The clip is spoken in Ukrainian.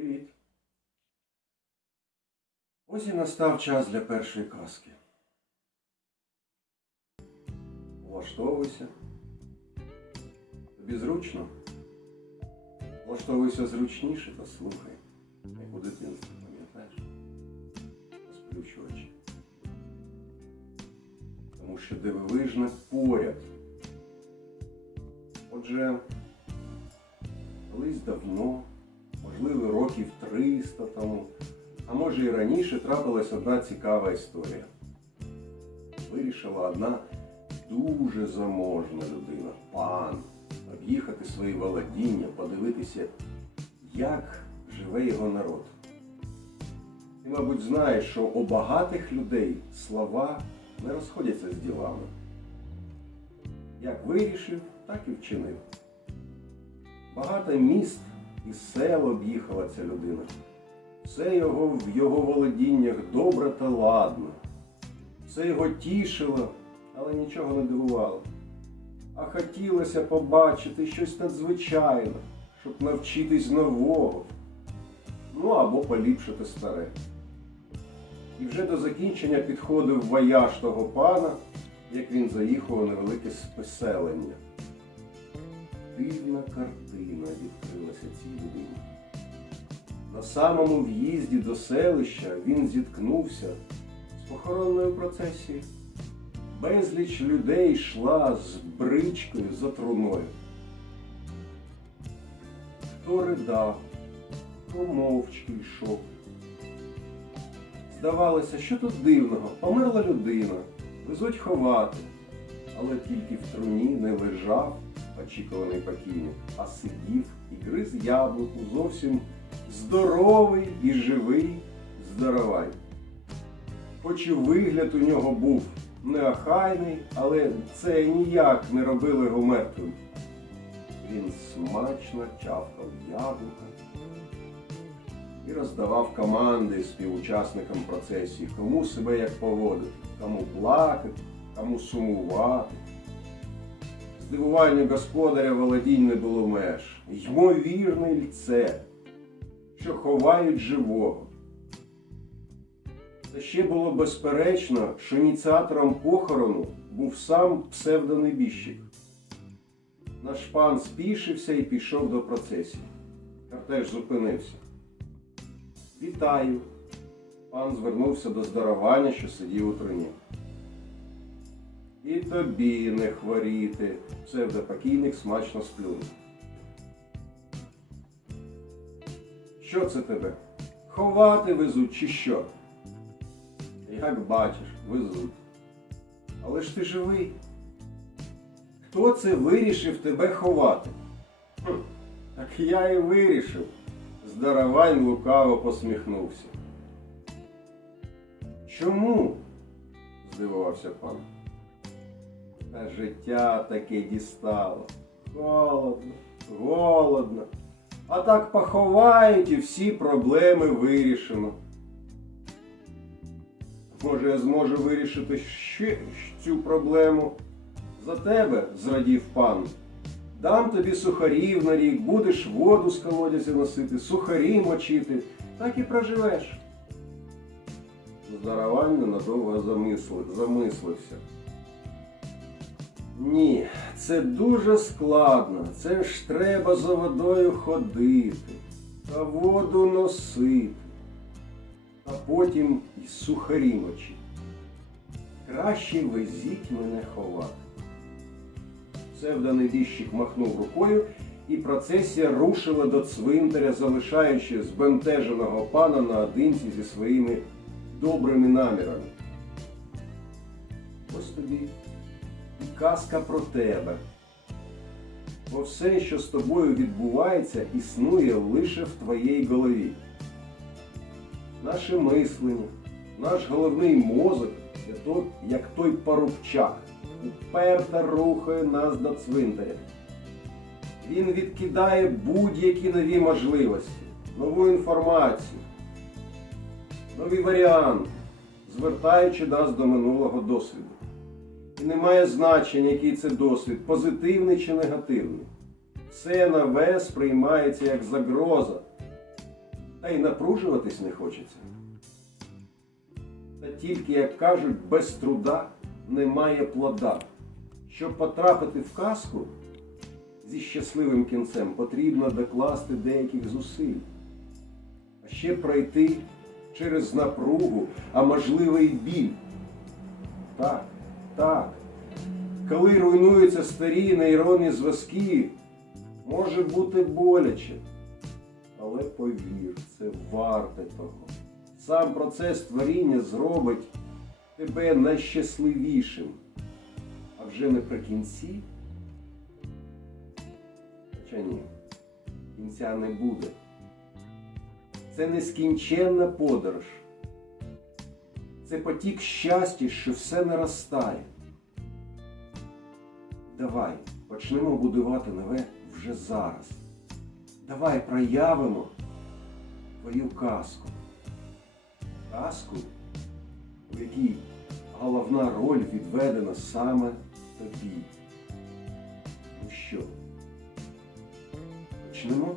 Привіт. Ось і настав час для першої казки. Влаштовуйся. Тобі зручно? Влаштовуйся зручніше та слухай, як у дитинстві, пам'ятаєш? Розплющ. Тому що дивовижне поряд. Отже, колись давно, можливо, років 300 тому, а може і раніше трапилась одна цікава історія. Вирішила одна дуже заможна людина, пан, об'їхати свої володіння, подивитися, як живе його народ. Ти, мабуть, знаєш, що у багатих людей слова не розходяться з ділами. Як вирішив, так і вчинив. Багато міст і сел об'їхала ця людина. Все його в його володіннях добре та ладно. Все його тішило, але нічого не дивувало. А хотілося побачити щось надзвичайне, щоб навчитись нового. Ну або поліпшити старе. І вже до закінчення підходив вояж того пана, як він заїхав у невелике поселення. Дивна картина відкрилася цій людині. На самому в'їзді до селища він зіткнувся з похоронною процесією. Безліч людей йшла з бричкою за труною. Хто ридав, хто мовчки йшов. Здавалося, що тут дивного, померла людина, везуть ховати, але тільки в труні не лежав очікуваний покійник, а сидів і гриз яблуку зовсім здоровий і живий здоровай. Хоч і вигляд у нього був неохайний, але це ніяк не робило його мертвим. Він смачно чавкав яблука і роздавав команди співучасникам процесії, кому себе як поводити, кому плакати, кому сумувати. Здивуванню господаря володінь не було меж. Ймовірне льце, що ховають живого. Та ще було безперечно, що ініціатором похорону був сам псевдонебіжчик. Наш пан спішився і пішов до процесії. Кортеж зупинився. Вітаю. Пан звернувся до здарування, що сидів у труні. І тобі не хворіти, псевдопокійник смачно сплюнув. Що це тебе? Ховати везуть чи що? Як бачиш, везуть. Але ж ти живий. Хто це вирішив тебе ховати? Хм, так я і вирішив. Здаровань лукаво посміхнувся. Чому? здивувався пан. Та життя таке дістало. Холодно, голодно. А так поховають і всі проблеми вирішено. Може, я зможу вирішити ще цю проблему за тебе, зрадів пан. Дам тобі сухарів на рік, будеш воду з колодязя носити, сухарі мочити, так і проживеш. Здаровань ненадовго замислився. Ні, це дуже складно. Це ж треба за водою ходити, та воду носити, а потім і сухарі мочити. Краще везіть мене ховати. Псевдоневіщик махнув рукою, і процесія рушила до цвинтаря, залишаючи збентеженого пана наодинці зі своїми добрими намірами. Ось тобі і казка про тебе. Бо все, що з тобою відбувається, існує лише в твоїй голові. Наше мислення, наш головний мозок, як той парубчак, уперто рухає нас до цвинтаря. Він відкидає будь-які нові можливості, нову інформацію, нові варіанти, звертаючи нас до минулого досвіду. І немає значення, який це досвід, позитивний чи негативний. Все нове сприймається як загроза. Та й напружуватись не хочеться. Та тільки, як кажуть, без труда немає плода. Щоб потрапити в казку зі щасливим кінцем, потрібно докласти деяких зусиль, а ще пройти через напругу, а можливо і біль. Так, так. Коли руйнуються старі нейронні зв'язки, може бути боляче. Але повір, це варте того. Сам процес творіння зробить тебе найщасливішим. А вже наприкінці. Хоча ні, кінця не буде. Це нескінченна подорож. Це потік щастя, що все наростає. Давай почнемо будувати нове вже зараз. Давай проявимо твою казку. Казку, у якій головна роль відведена саме тобі. Ну що? Почнемо?